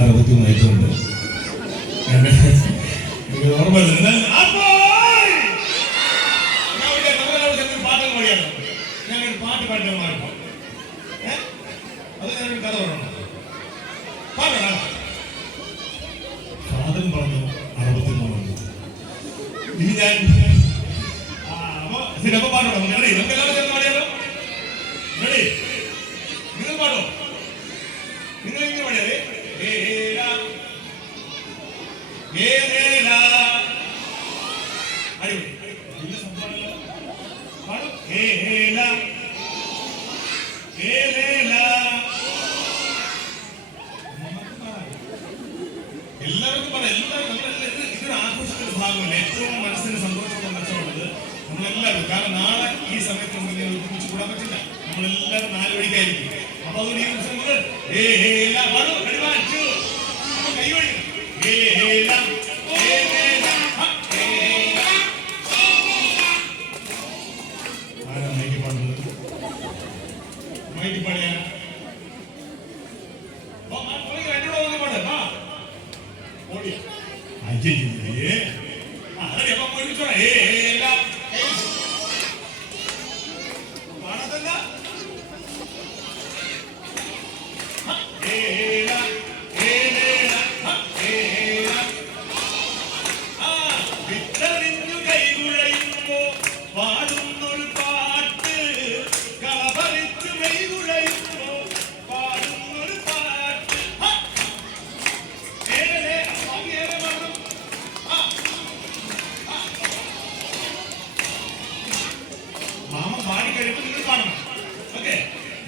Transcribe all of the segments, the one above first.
61 ആയിട്ടുണ്ട്. ഓർമ്മ ഞാനൊരു പാട്ട് പാടിയ മാറും. അത് ഞാനൊരു കഥ പറയണം. പാടണം. ഫാദർ പറഞ്ഞു 63. ഇനി ഞാൻ അപ്പൊ പാടണം. നമുക്ക് എല്ലാവരും ചേർന്ന് പാടിയാലോ? റെഡി? നിങ്ങൾ പാടോ? നിങ്ങൾ ഇങ്ങനെ പാടിയാലേ എല്ലാവർക്കും പറയാം. ഇതൊരു ആഘോഷത്തിന്റെ ഭാഗമല്ല. ഏറ്റവും മനസ്സിന് സന്തോഷമുള്ള മെച്ചമുള്ളത് നമ്മളെല്ലാവരും. കാരണം നാളെ ഈ സമയത്ത് നമുക്ക് ഇങ്ങനെ ഒരുമിച്ച് കൂടാൻ പറ്റില്ല. നമ്മളെല്ലാവരും 4 വഴിക്കായിരിക്കും. അപ്പൊ അതുകൊണ്ട് ഈ ദിവസം മുതൽ കൈവഴി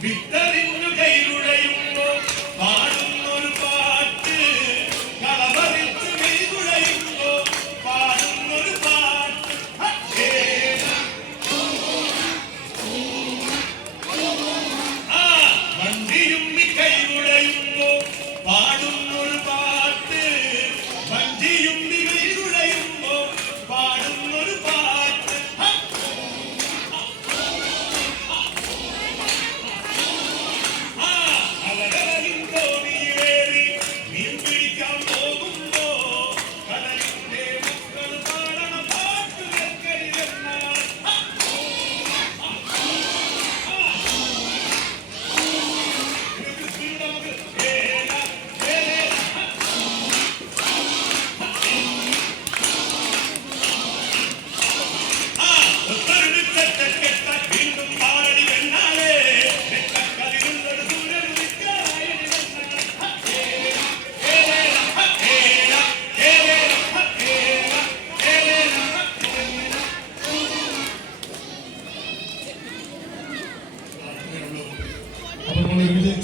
വിത്തറിഞ്ഞു കൈകുഴയുമ്പോ പാടുന്നൊരു പാട്ട്, കളവറിച്ചു കൈകുഴയുമ്പോ പാടുന്നൊരു പാട്ട്. വണ്ടിയും കൈകുഴയുമ്പോ പാടുന്നൊരു പാട്ട്, വണ്ടിയും കൈകുഴയുമ്പോ പാടുന്നൊരു പാട്ട്.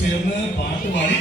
ചേർന്ന് പാട്ട് പാടി